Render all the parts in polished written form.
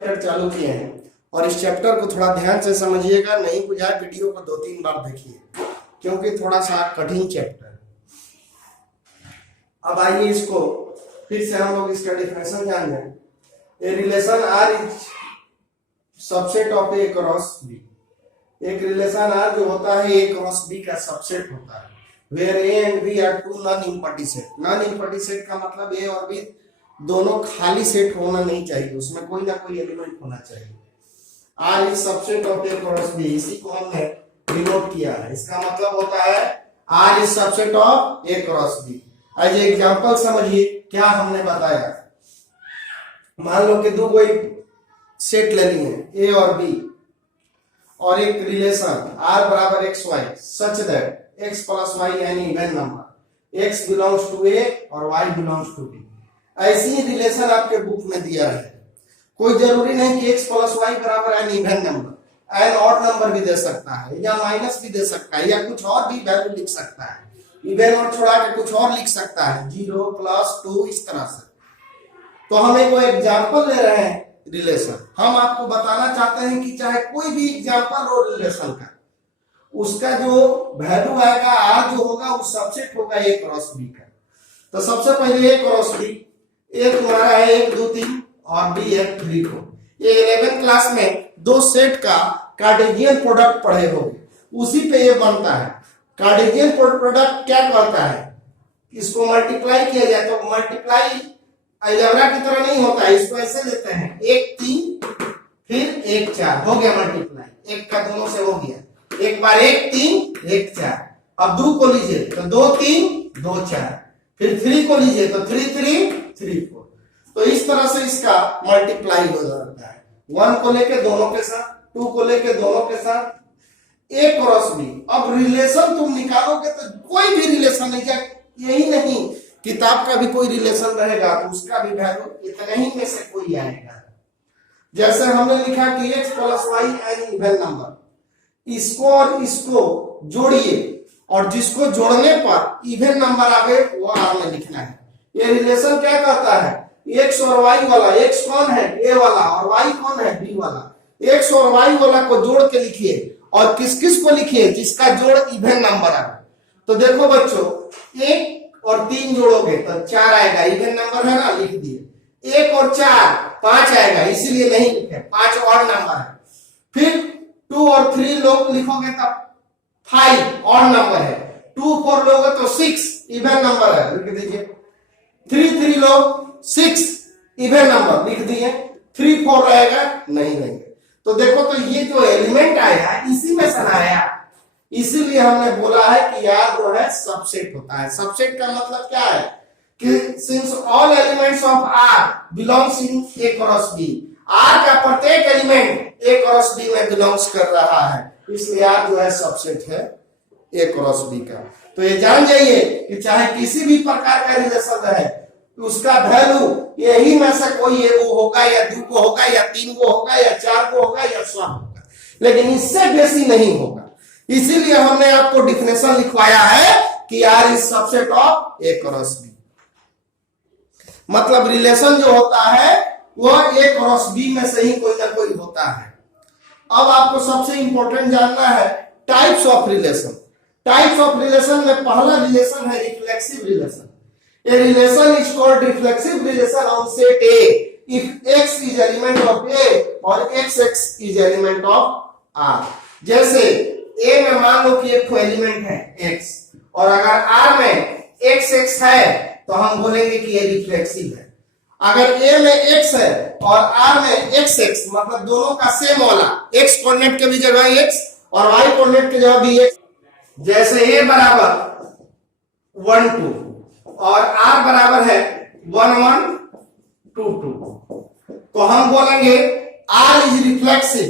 Chapter चालू किए हैं और इस चैप्टर को थोड़ा ध्यान से समझिएगा, नहीं बुझाए वीडियो को 2-3 बार देखिए क्योंकि थोड़ा सा कठिन चैप्टर। अब आइए इसको फिर से हम लोग इसका डेफिनेशन जान लें। A relation R is subset of A cross B. एक रिलेशन आर जो होता है ए क्रॉस बी का सबसेट होता है। Where A and B are two non empty set. Non empty set का मतलब ए और बी दोनों खाली सेट होना नहीं चाहिए, उसमें कोई ना कोई एलिमेंट होना चाहिए। R is subset of A cross B, इसी को हमने डिनोट किया है। इसका मतलब होता है R is subset of A cross B. आज एग्जांपल समझिए क्या हमने बताया। मान लो कि दो कोई सेट लेनी है ए और बी और एक रिलेशन आर बराबर x y such that x plus y an even number, x belongs to A और वाई बिलोंग्स टू बी। ऐसी ही रिलेशन आपके बुक में दिया है। कोई जरूरी नहीं कि एक्स प्लस वाई बराबर an even number, an odd number भी दे सकता है या माइनस भी दे सकता है या कुछ और भी वैल्यू लिख सकता है। इवन और छोड़ा के कुछ और लिख सकता है, 0 प्लस 2 इस तरह से। तो हम एक एग्जाम्पल ले रहे हैं रिलेशन। हम आपको बताना चाहते हैं कि चाहे कोई भी एग्जाम्पल हो रिलेशन का, उसका जो वैल्यू आएगा आर जो होगा वो सबसेट होगा ए क्रॉस बी का। तो सबसे पहले ए क्रॉस बी, ए तुम्हारा है 1 2 3 और बी है 3 4। ये 11th क्लास में दो सेट का कार्टेशियन प्रोडक्ट पढ़े होंगे, उसी पे ये बनता है। कार्टेशियन प्रोडक्ट क्या करता है, इसको मल्टीप्लाई किया जाए तो मल्टीप्लाई अलजेब्रा की तरह नहीं होता है, इसको ऐसे लेते हैं 1 3 फिर 1 4 हो गया मल्टीप्लाई, एक का दोनों से हो गया। एक बार 1 3 1 4। अब 2 को लीजिए तो 2 3 2 4, फिर 3 को लीजिए तो 3 3 3 4। तो इस तरह से इसका मल्टीप्लाई हो जाता है। 1 को लेके दोनों के साथ, 2 को लेके दोनों के साथ, ए क्रॉस बी। अब रिलेशन तुम निकालोगे तो कोई भी रिलेशन नहीं जाए, यही नहीं किताब का भी कोई रिलेशन रहेगा तो उसका भी वैल्यू इतने ही में से कोई आएगा। जैसे हमने लिखा कि x plus y an even number, इसको और इसको जोड़िए और जिसको जोड़ने पर इवन नंबर आवे वो आर में लिखना है। ये रिलेशन क्या कहता है, x और y वाला, x कौन है a वाला और y कौन है b वाला। x और y वाला को जोड़ के लिखिए और किस किस को लिखिए, जिसका जोड़ इवन नंबर आवे। तो देखो बच्चों, 1 और 3 जोड़ोगे तो 4 आएगा, इवन नंबर है ना, लिख दिए। 1 और 4 5 आएगा, इसीलिए नहीं लिखे, 5 और नंबर है। फिर 2 और 3 लोग लिखोगे तब 5 और नंबर है। 2 4 लोगे तो 6 इवन नंबर है, लिख दीजिए। 3 3 लोग 6 इवन नंबर लिख दिए। 3 4 रहेगा नहीं रहेगा। तो देखो तो ये जो एलिमेंट आया इसी में से आया, इसीलिए हमने बोला है कि यार जो है सबसेट होता है। सबसेट का मतलब क्या है कि since all elements of R belongs in A cross B, R का प्रत्येक एलिमेंट ए क्रॉस बी में बिलोंग्स कर रहा है, इसलिए आर जो है सबसेट है ए क्रॉस बी का। तो ये जान जाइए कि चाहे किसी भी प्रकार का रिलेशन रहे, उसका वैल्यू यही में से कोई एक होगा या 2 को होगा या 3 को होगा या 4 को होगा या 100 होगा, लेकिन इससे बेसी नहीं होगा। इसीलिए हमने आपको डिफिनेशन लिखवाया है कि R is subset of A cross B. मतलब रिलेशन जो होता है वो ए क्रॉस बी में से ही कोई ना कोई होता है। अब आपको सबसे इंपॉर्टेंट जानना है types of relation. Types of relation में पहला रिलेशन है reflexive relation. A relation is called reflexive relation on set A if x is element of A और x is element of R। जैसे A में मान लो कि एक एलिमेंट है x और अगर R में x है तो हम बोलेंगे कि ये रिफ्लेक्सिव है। अगर A में x है और R में x मतलब दोनों का सेम वाला, x कोऑर्डिनेट के भी जगह x और y कोऑर्डिनेट की जगह भी x। जैसे A बराबर 1 2 और R बराबर है 1 1 2 2, तो हम बोलेंगे R is reflexive,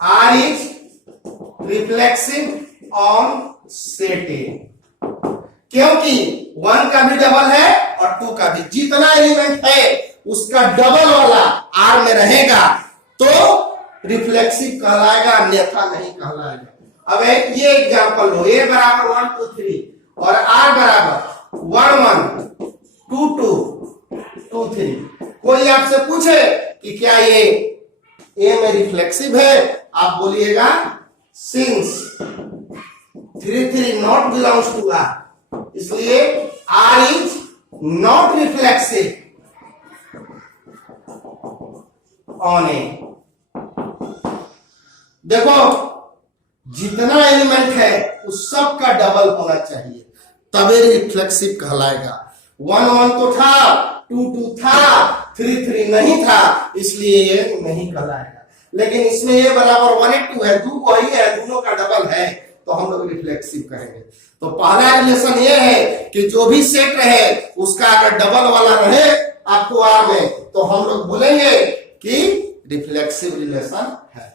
R is reflexive on set ए, क्योंकि 1 का भी डबल है और 2 का भी। जितना एलिमेंट है उसका डबल वाला R में रहेगा तो रिफ्लेक्सिव कहलाएगा, अन्यथा नहीं कहलाएगा। अब ये एग्जांपल लो, A बराबर 1 2 3 और R बराबर 1 1 2 2 2 3। कोई आपसे पूछे कि क्या ये ए में रिफ्लेक्सिव है, आप बोलिएगा since 3 not belongs to R, इसलिए R is not reflexive on A. देखो जितना एलिमेंट है उस सब का डबल होना चाहिए तभी रिफ्लेक्सिव कहलाएगा। 1 1 तो था, 2 2 था, 3 3 नहीं था, इसलिए ये नहीं कहलाएगा। लेकिन इसमें ये बराबर 1 8 2 है, 2 वही है, दोनों का डबल है, तो हम लोग रिफ्लेक्सिव कहेंगे। तो पहला रिलेशन ये है कि जो भी सेट रहे उसका अगर डबल वाला रहे आपको आर में, तो हम लोग बोलेंगे कि रिफ्लेक्सिव रिलेशन है।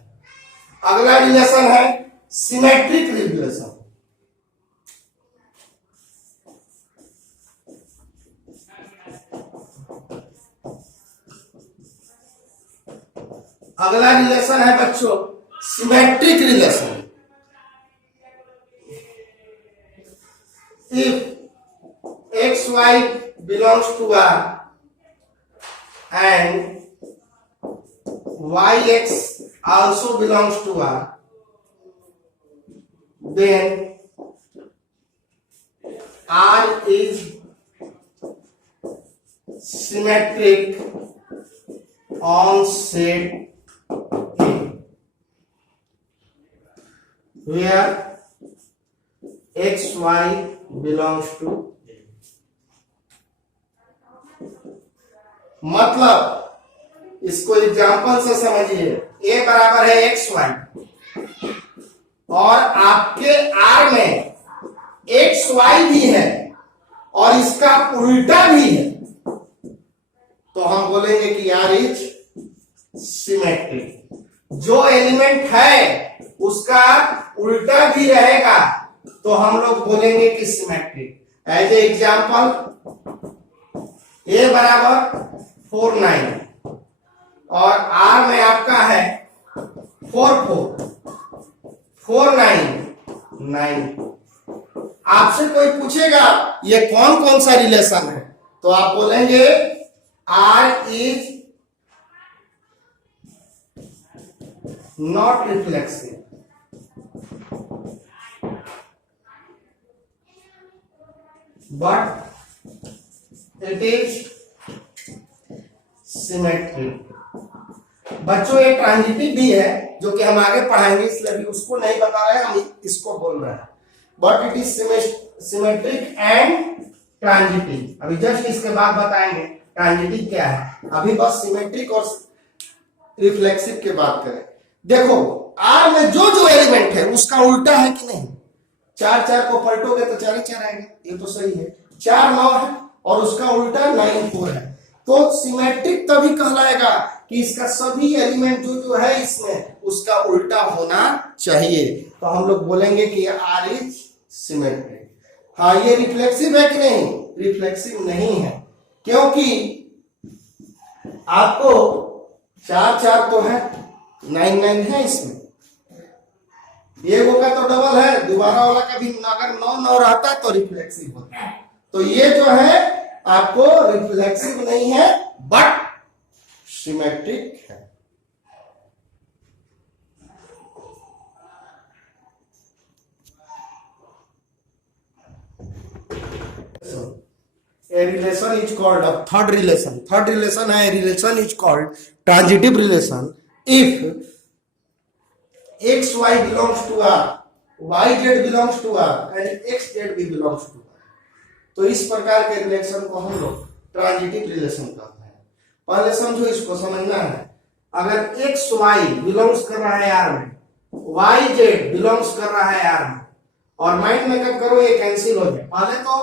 अगला रिलेशन है सिमेट्रिक रिलेशन। अगला रिलेशन है बच्चों symmetric relation. If x y belongs to R and y x also belongs to R, then R is symmetric on set A, where x y belongs to A। मतलब इसको example से समझिए, A बराबर है x Y और आपके R में x Y भी है और इसका उल्टा भी है, तो हम बोलेंगे कि R इज सिमेट्रिक। जो एलिमेंट है उसका उल्टा भी रहेगा तो हम लोग बोलेंगे कि सिमेट्रिक। एज ए एग्जाम्पल ए बराबर 4 9 और आर में आपका है 4 4 4 9 9। आपसे कोई पूछेगा ये कौन कौन सा रिलेशन है, तो आप बोलेंगे R is not reflexive but it is symmetric। बच्चों एक ट्रांजिटिव भी है जो कि हम आगे पढ़ाएंगे, इसलिए अभी उसको नहीं बता रहे हैं, हम इसको बोल रहे हैं। But it is symmetric and transitive. अभी जस्ट इसके बाद बताएंगे ट्रांजिटिव क्या है, अभी बस सिमेट्रिक और रिफ्लेक्सिव की बात करें। देखो आर में जो जो एलिमेंट है उसका उल्टा है कि नहीं, 4 4 को पलटोगे तो 4 4 आएगा, ये तो सही है। 4 9 है और उसका उल्टा 9 4 है, तो सिमेट्रिक तभी कहलाएगा कि इसका सभी एलिमेंट जो जो है इसमें उसका उल्टा होना चाहिए, तो हम लोग बोलेंगे कि आर इज सिमेट्रिक। हाँ ये रिफ्लेक्सिव है कि नहीं, रिफ्लेक्सिव नहीं है, क्योंकि आपको 4 4 तो है, 9 9 है इसमें, ये वो का तो डबल है, दोबारा वाला का भी अगर 9 9 रहता तो रिफ्लेक्सिव होता। तो ये जो है आपको रिफ्लेक्सिव नहीं है बट सिमेट्रिक है। A relation is called a third relation। Third relation है, relation is called transitive relation if x y belongs to R, y z belongs to R and x z भी belongs to R। तो इस प्रकार के relation को हम लोग transitive relation कहते हैं। पहले समझो, इसको समझना है। अगर x y बिलोंग्स कर रहा है R में, y z बिलोंग्स कर रहा है R में, और माइंड मेकअप करो ये कैंसिल हो जाए। पहले तो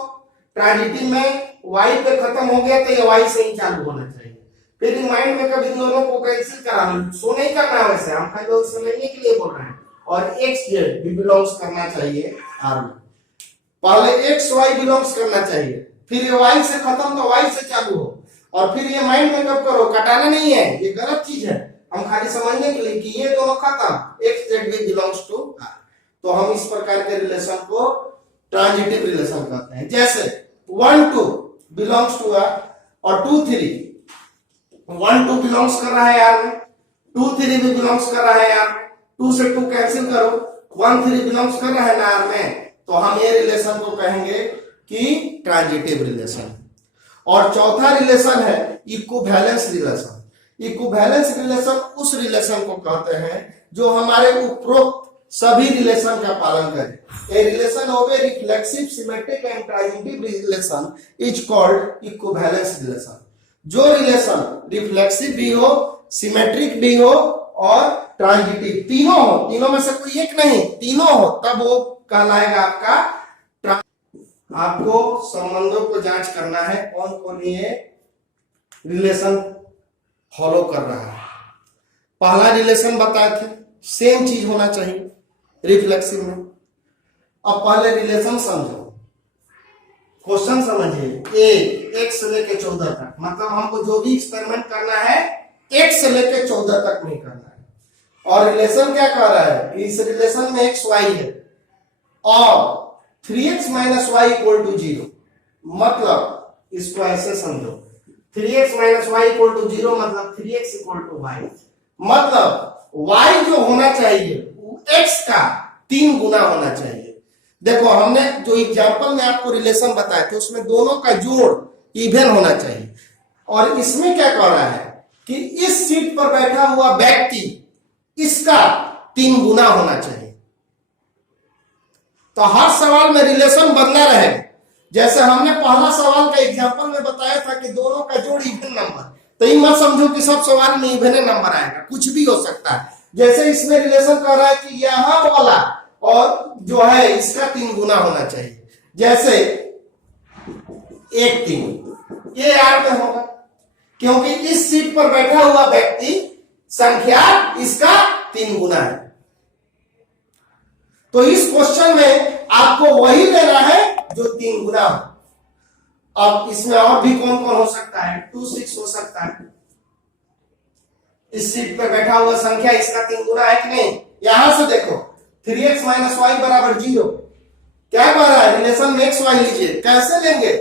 ट्रांजिटिव में y पे खत्म हो गया तो ये y से ही चालू होना चाहिए, फिर माइंड में कभी इन दोनों को कैंसिल कराना, सो नहीं करना है, वैसे हम खाली समझने के लिए बोल रहे हैं। और एक्स जेड भी बिलोंग्स करना चाहिए आर में। पहले एक्स वाई बिलोंग्स करना चाहिए, फिर ये वाई से खत्म तो वाई से चालू हो, और फिर ये माइंड मेकअप करो, कटाना नहीं है, ये गलत चीज है, हम खाली समझने के लिए कि ये दोनों खत्म, एक्स जेड भी बिलोंग्स टू आर। तो हम इस प्रकार के रिलेशन को ट्रांजिटिव रिलेशन कहते हैं। जैसे 1 2 बिलोंग्स टू आर और 2 3 1 2 बिलोंग्स कर रहा है यार में, 2 3 भी बिलोंग्स कर रहा है यार, 2 से 2 कैंसिल करो, 1 3 बिलोंग्स कर रहा है ना यार में, तो हम ये रिलेशन को कहेंगे कि ट्रांजिटिव रिलेशन। और चौथा रिलेशन है इक्विवेलेंस रिलेशन। इक्विवेलेंस रिलेशन उस रिलेशन को कहते हैं जो हमारे उपरोक्त सभी रिलेशन का पालन करे। A relation of a reflexive symmetric and transitive relation is called equivalence relation. जो रिलेशन रिफ्लेक्सिव भी हो, सिमेट्रिक भी हो और ट्रांजिटिव, तीनों हो, तीनों में से कोई एक नहीं, तीनों हो, तब वो कहलाएगा आपका। आपको संबंधों को जांच करना है कौन कौन ये रिलेशन फॉलो कर रहा है। पहला रिलेशन बताए थे, सेम चीज होना चाहिए रिफ्लेक्सिव में। अब पहले रिलेशन समझो, क्वेश्चन समझिए। एक से लेके 14 तक, मतलब हमको जो भी एक्सपेरिमेंट करना है 1 से लेके 14 तक नहीं करना है। और रिलेशन क्या कह रहा है, इस रिलेशन में x y है और 3x minus Y equal to 0। मतलब इसको ऐसे समझो, 3x minus Y equal to 0 मतलब 3x इक्वल टू वाई। मतलब y जो होना चाहिए वो x का 3 गुना होना चाहिए। देखो हमने जो एग्जांपल में आपको रिलेशन बताया थे उसमें दोनों का जोड़ इवन होना चाहिए। और इसमें क्या कह रहा है कि इस सीट पर बैठा हुआ व्यक्ति इसका 3 गुना होना चाहिए। तो हर सवाल में रिलेशन बदला रहेगा। जैसे हमने पहला सवाल का एग्जांपल में बताया था कि दोनों का जोड़ इवन नंबर, तो ये मत समझो कि सब सवाल में इवन नंबर आएगा, कुछ भी हो सकता है। जैसे इसमें रिलेशन कह रहा है कि यहां वाला और जो है इसका 3 गुना होना चाहिए। जैसे 1 3 ये यार में होगा क्योंकि इस सीट पर बैठा हुआ व्यक्ति संख्या इसका 3 गुना है। तो इस क्वेश्चन में आपको वही लेना है जो 3 गुना हो। अब इसमें और भी कौन कौन हो सकता है, 2 6 हो सकता है। इस सीट पर बैठा हुआ संख्या इसका 3 गुना है कि नहीं। यहां से देखो 3x माइनस वाई बराबर 0। क्या कह रहा है, रिलेशन में x y लीजिए। कैसे लेंगे,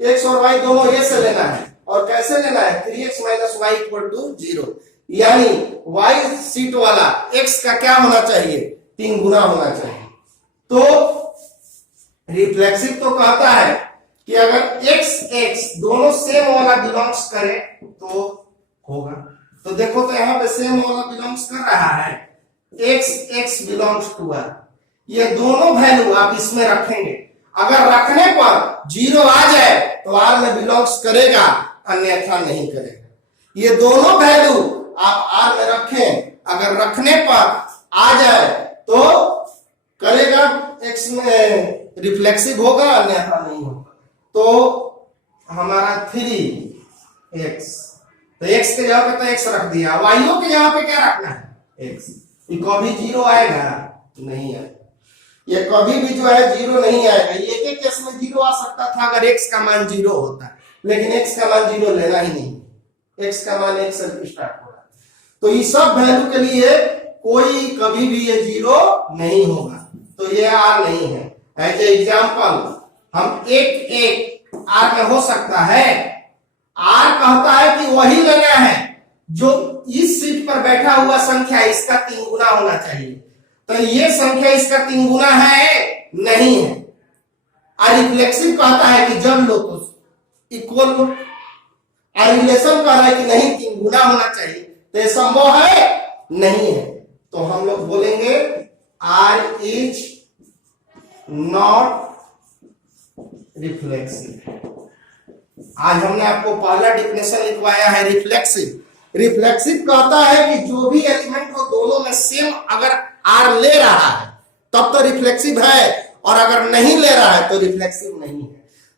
x और y दोनों ए से लेना है। और कैसे लेना है, 3x minus Y equal to 0, यानी y सीट वाला x का क्या होना चाहिए, 3 गुना होना चाहिए। तो रिफ्लेक्सिव तो कहता है कि अगर x दोनों सेम वाला बिलोंग्स करे तो होगा। तो देखो तो यहां पे सेम वाला बिलोंग्स कर रहा है, x बिलोंग्स टू r। ये दोनों वैल्यू आप इसमें रखेंगे, अगर रखने पर 0 आ जाए तो r में बिलोंग्स करेगा, अन्यथा नहीं करेगा। ये दोनों वैल्यू आप r में रखें, अगर रखने पर आ जाए तो करेगा, x में रिफ्लेक्सिव होगा, अन्यथा नहीं होगा। तो हमारा 3x, तो x के जगह पे तो x रख दिया, y के जगह पे क्या रखना है, x। ये कभी 0 आएगा नहीं आएगा, ये कभी भी जो है 0 नहीं आएगा। ये एक केस में 0 आ सकता था अगर x का मान 0 होता, लेकिन x का मान 0 लेना ही नहीं, x का मान 1 से स्टार्ट हो रहा है। तो ये सब वैल्यू के लिए कोई कभी भी ये 0 नहीं होगा, तो ये r नहीं है। एज एग्जाम्पल हम एक r में हो सकता है, r कहता है कि वही लेना है जो इस सीट पर बैठा हुआ संख्या इसका 3 गुना होना चाहिए। तो ये संख्या इसका 3 गुना है नहीं है। और रिफ्लेक्सिव कहता है कि जब लो तो इक्वल लो, और रिलेशन कह रहा है कि नहीं 3 गुना होना चाहिए, तो ये संभव है नहीं है। तो हम लोग बोलेंगे r इज नॉट रिफ्लेक्सिव। आज हमने आपको पहला डिफिनेशन लिखवाया है रिफ्लेक्सिव। रिफ्लेक्सिव कहता है कि जो भी एलिमेंट हो दोनों में सेम अगर r ले रहा है तब तो रिफ्लेक्सिव है, और अगर नहीं ले रहा है तो रिफ्लेक्सिव नहीं है।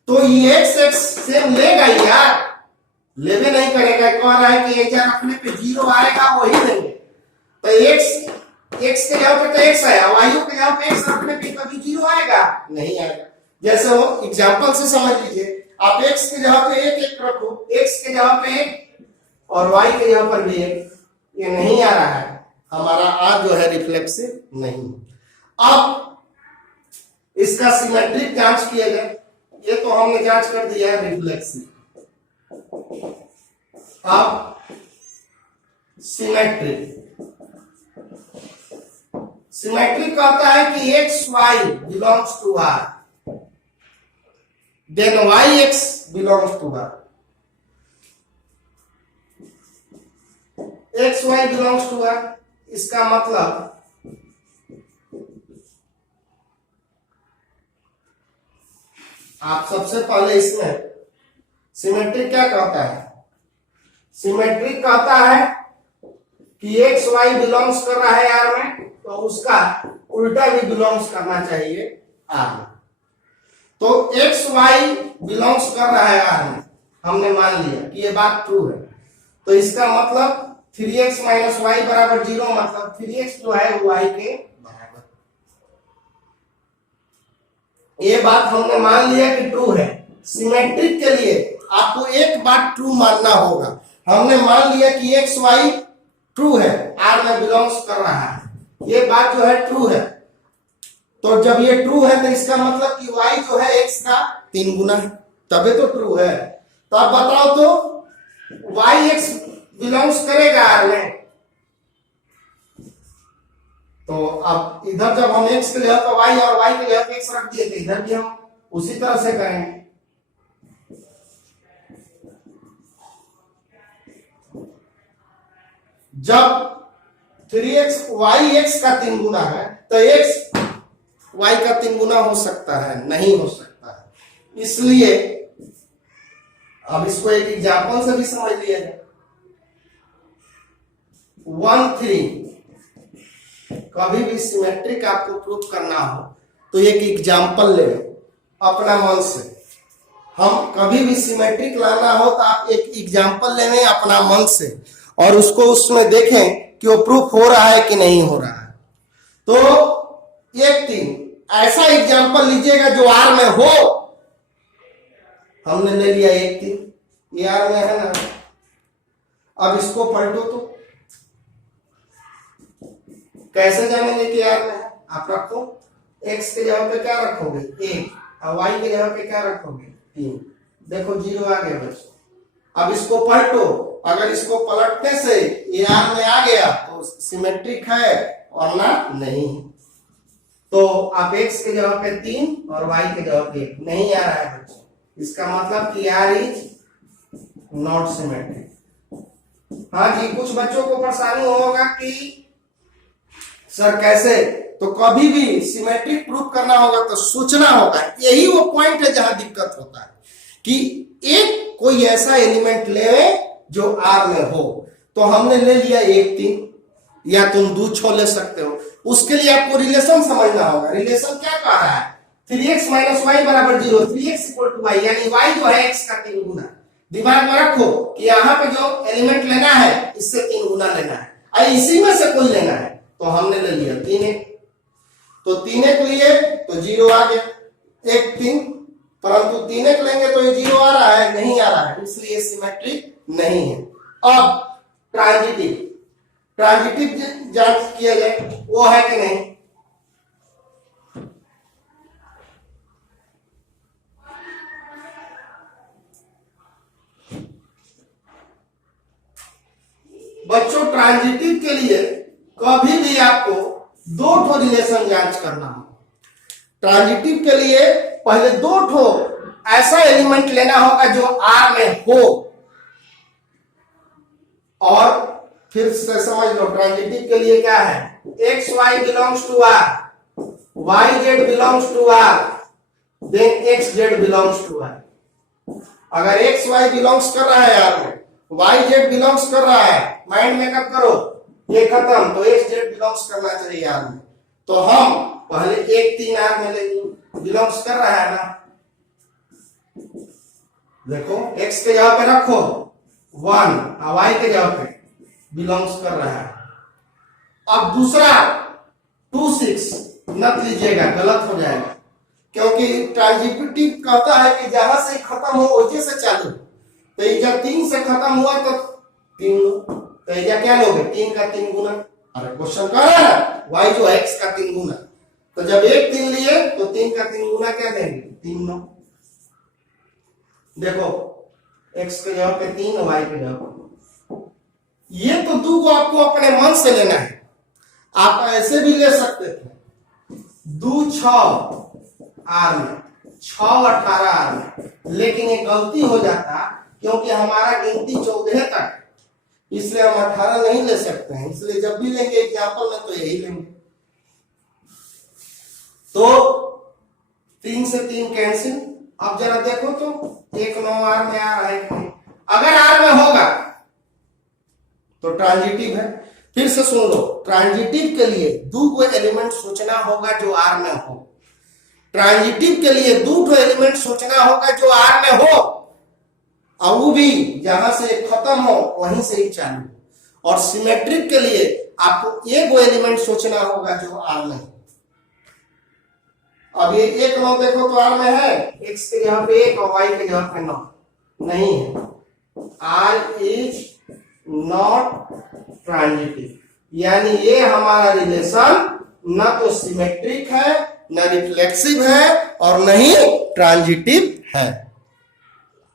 तो ये x सेम लेगा यार, लेवे नहीं करेगा। कह रहा है कि एजा रखने पे 0 आएगा वही लेंगे। तो x के जगह पे तो x आया, y के जगह पे x रखने पे कभी 0 आएगा नहीं आएगा। जैसे वो एग्जांपल से समझ लीजिए, आप x के जगह पे 1 रखो, x के जगह पे 1 और y के जगह पर भी 1, ये नहीं आ रहा है, हमारा r जो है रिफ्लेक्सिव नहीं। अब इसका सिमेट्रिक जांच किया जाए, ये तो हमने जांच कर दिया है रिफ्लेक्सिव। अब सिमेट्रिक कहता है कि x y belongs to R, then y x belongs to R. X y belongs to R, इसका मतलब आप सबसे पहले इसमें सिमेट्रिक क्या कहता है? सिमेट्रिक कहता है कि एक्स वाई बिलोंग्स कर रहा है आर में, तो उसका उल्टा भी बिलोंग्स करना चाहिए आर में। तो एक्स वाई बिलोंग्स कर रहा है आर में, हमने मान लिया कि ये बात ट्रू है, तो इसका मतलब 3x माइनस वाई बराबर 0, मतलब 3x जो है वो y के बराबर। ये बात हमने मान लिया कि ट्रू है। सिमेट्रिक के लिए आपको एक बात ट्रू मानना होगा। हमने मान लिया कि एक्स वाई ट्रू है, आर में बिलोंग्स कर रहा है, ये बात जो है ट्रू है। तो जब ये ट्रू है तो इसका मतलब कि y जो है x का 3 गुना है, तभी तो ट्रू है। तो अब बताओ तो y x बिलोंग्स करेगा आर में, तो अब इधर जब हम x के लिए तो y और y के लिए x रख दिए थे, इधर भी हम उसी तरह से करेंगे। जब 3x yx का 3 गुना है तो x y का 3 गुना हो सकता है? नहीं हो सकता है। इसलिए अब इसको एक एग्जांपल से भी समझ लिया जाए। 1 3 कभी भी सिमेट्रिक आपको प्रूफ करना हो तो एक एग्जांपल ले अपना मन से। हम कभी भी सिमेट्रिक लाना हो तो आप एक एग्जांपल लेने अपना मन से और उसको उसमें देखें कि वो प्रूफ हो रहा है कि नहीं हो रहा है। तो 1 3 ऐसा एग्जांपल लीजिएगा जो आर में हो। हमने ले लिया 1 3, ये आर में है ना। अब इसको पलटो तो कैसे जानेंगे कि आर में है? आप रखो, x के जगह पे क्या रखोगे 1 और y के जगह पे क्या रखोगे 3। देखो 0 आ गया बच्चों। अब इसको पलटो, अगर इसको पलटने से ये आर में आ गया तो सिमेट्रिक है और ना नहीं। तो आप x के जगह पे 3 और y के जगह पे 1 नहीं आ रहा है बच्चों, इसका मतलब कि आर इज नॉट सिमेट्रिक। हाँ जी, कुछ बच्चों को परेशानी होगा कि सर कैसे, तो कभी भी सिमेट्रिक प्रूफ करना होगा तो सोचना होगा। यही वो पॉइंट है जहां दिक्कत होता है कि एक कोई ऐसा एलिमेंट ले जो आर में हो। तो हमने ले लिया 1 3, या तुम 2 6 ले सकते हो। उसके लिए आपको रिलेशन समझना होगा। रिलेशन क्या कह रहा है? 3x माइनस वाई बराबर 0, 3x इक्वल टू वाई, यानी y जो है x का 3 गुना। दिमाग में रखो कि यहाँ पे जो एलिमेंट लेना है इससे 3 गुना लेना है और इसी में से कोई लेना है। तो हमने ले लिया 3x, तो 3x लिए तो 0 आ गया 1 3, परंतु 3x लेंगे तो ये 0 आ रहा है? नहीं आ रहा है, इसलिए सिमेट्रिक नहीं है। अब ट्रांजिटिव जांच किया जाए, वो है कि नहीं। बच्चों ट्रांजिटिव के लिए कभी भी आपको 2 ठो रिलेशन जांच करना हो। ट्रांजिटिव के लिए पहले 2 ठो ऐसा एलिमेंट लेना होगा जो आर में हो, और फिर से समझ लो ट्रांजिटिव के लिए क्या है? X y belongs to R, y z belongs to R, then x z belongs to R. अगर एक्स वाई बिलोंग्स कर रहा है आर में, वाई जेड बिलोंग्स कर रहा है, माइंड मेकअप करो, ये खत्म, तो एक्स जेड बिलोंग्स करना चाहिए आर में। तो हम पहले 1 3 आर में लेंगे, बिलोंग्स कर रहा है ना। देखो x के जगह पे रखो 1 और y के जगह पे बिलोंग्स कर रहा है। अब दूसरा 2 6 मत लीजिएगा, गलत हो जाएगा, क्योंकि ट्रांजिटिव कहता है कि जहां से खत्म हो वजह से चालू। तो ये जब 3 से खत्म हुआ तो 3, तो ये क्या लोगे 3 का 3 गुना। अरे क्वेश्चन कह रहा है y जो x का 3 गुना, तो जब 1 3 लिए तो 3 का 3 गुना क्या देंगे 3 9। देखो x के जगह पे 3 y के जगह पे ये तो दो को आपको अपने मन से लेना है, आप ऐसे भी ले सकते थे, 2 6 आर में, 6 18 आर में, लेकिन ये गलती हो जाता क्योंकि हमारा गिनती 14 तक, इसलिए हम 18 नहीं ले सकते हैं, इसलिए जब भी लेंगे एग्जाम्पल में तो यही लेंगे। तो 3 से 3 कैंसिल। अब जरा देखो तो 1 9 आर में आ रहा है कि नहीं, अगर आर में होगा तो ट्रांजिटिव है। फिर से सुन लो, ट्रांजिटिव के लिए दो एलिमेंट सोचना होगा जो आर में हो, ट्रांजिटिव के लिए 2 एलिमेंट सोचना होगा जो आर में हो, और वो भी जहां से खत्म हो वहीं से ही चालू, और सिमेट्रिक के लिए आपको एक एलिमेंट सोचना होगा जो आर में हो। अब ये 1 9 देखो तो आर में है, x के जगह पे 1 और y के जगह पे 9 नहीं है, r इज नॉट ट्रांजिटिव, यानी ये हमारा रिलेशन ना तो सिमेट्रिक है, ना रिफ्लेक्सिव है, और नहीं ट्रांजिटिव है।